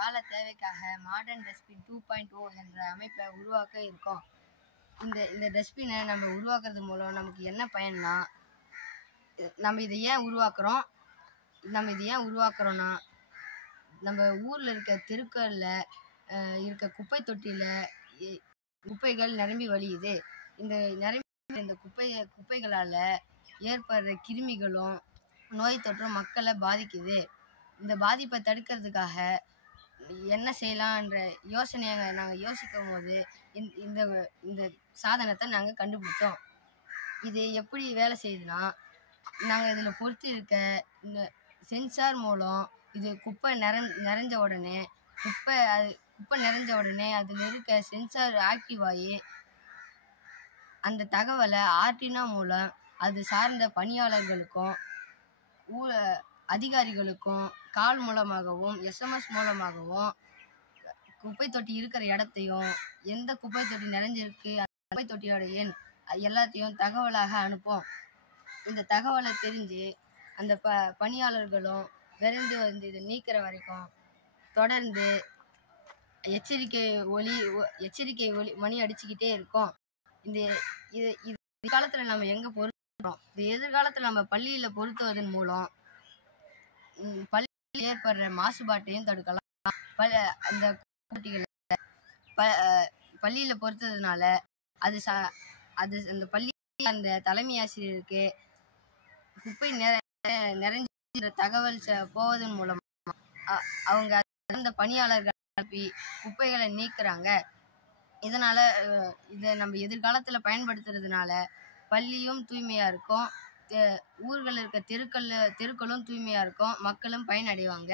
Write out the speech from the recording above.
கால தேவைக்காக modern dustbin 2.0 என்ற அமைப்பை உருவாக்க இருக்கோம். இந்த டஸ்ட்பினை நம்ம உருவாக்குறது மூலம் நமக்கு என்ன பயன்னா, நம்ம இதை ஏன் உருவாக்குறோம்னா, நம்ம ஊரில் இருக்க தெருக்களில் இருக்க குப்பை தொட்டியில் குப்பைகள் நிரம்பி வழியுது. இந்த குப்பைகளால் ஏற்படுற கிருமிகளும் நோய் தொற்றும் மக்களை பாதிக்குது. இந்த பாதிப்பை தடுக்கிறதுக்காக என்ன செய்யலான்ற யோசனையை நாங்கள் யோசிக்கும் போது இந்த சாதனத்தை நாங்கள் கண்டுபிடிச்சோம். இது எப்படி வேலை செய்யுதுன்னா, நாங்கள் இதில் பொறுத்து இருக்க இந்த சென்சார் மூலம் இது குப்பை நிறைஞ்ச உடனே அதில் இருக்க சென்சார் ஆக்டிவ் ஆகி அந்த தகவலை ஆர்டினோ மூலம் அது சார்ந்த பணியாளர்களுக்கும் அதிகாரிகளுக்கும் கால் மூலமாகவும் SMS மூலமாகவும் குப்பை தொட்டி இருக்கிற இடத்தையும் எந்த குப்பை தொட்டி நிறைஞ்சிருக்கு அந்த குப்பை தொட்டியோட எண் எல்லாத்தையும் தகவலாக அனுப்போம். இந்த தகவலை தெரிஞ்சு அந்த பணியாளர்களும் விரைந்து வந்து இதை நீக்கிற வரைக்கும் தொடர்ந்து எச்சரிக்கை ஒலி மணி அடிச்சுக்கிட்டே இருக்கும். இது எதிர்காலத்தில் நம்ம எங்கே பொருத்துறோம், இது எதிர்காலத்தில் நம்ம பள்ளியில் பொருத்துவதன் மூலம் பள்ளியில் ஏற்படுற மாசுபாட்டையும் தடுக்கலாம். அந்த பள்ளியில் பொறுத்ததுனால அது அந்த பள்ளி அந்த தலைமை ஆசிரியருக்கு குப்பை நிறைஞ்ச தகவல் போவதன் மூலம் அவங்க அந்த பணியாளர்கள் அனுப்பி குப்பைகளை நீக்குறாங்க. இதனால இதை நம்ம எதிர்காலத்தில் பயன்படுத்துறதுனால பள்ளியும் தூய்மையா இருக்கும், ஊர்களில் இருக்க தெருக்களும் தூய்மையா இருக்கும், மக்களும் பயனடைவாங்க.